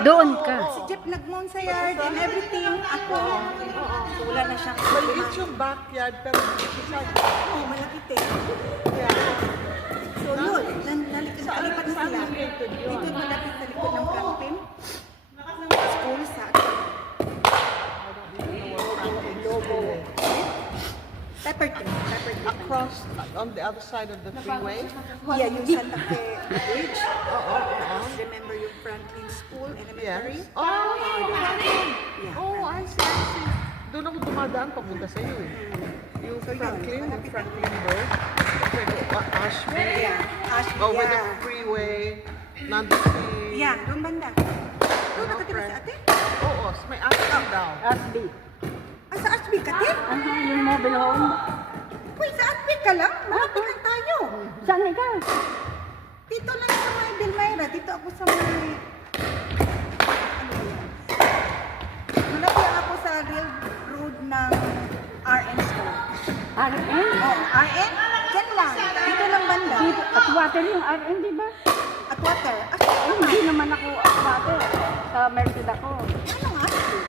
Doon ka. Si Jeff nag-moon sa yard and everything. Ako. So, wala na siyang Maliit yung backyard, pero isa. Oo, malaki din. Kaya, So, yun. Nalipat na sila. Dito malapit sa likod ng Franklin. School sa Pepper Tree. across, on the other side of the freeway. Yeah, yung Santa Fe Bridge. Remember yung Franklin School Elementary? Yes. Oh, Yeah. oh, I see. Doon ako dumadaan papunta sa iyo eh. Yung Franklin Road. Ashby. Yeah. Ashby, Oh, with the yeah. freeway. Nandun si... Yeah, doon banda. Doon nakatira si ate? Oo, may Ashby daw. Asbi. Ah, sa Ashby ka, te? Yung mobile home. Uy, sa Ashby ka lang? Malapit lang tayo. Saan ka? Dito lang sa may Delmayra. Dito ako sa may... Ano ba yan? Malapit lang ako sa real road ng RN School. RN? Oh, RN? Diyan lang. Dito lang banda. Dito, at water yung RN, di ba? At water. Ay, hindi naman ako at water. Sa Merced ako. Ano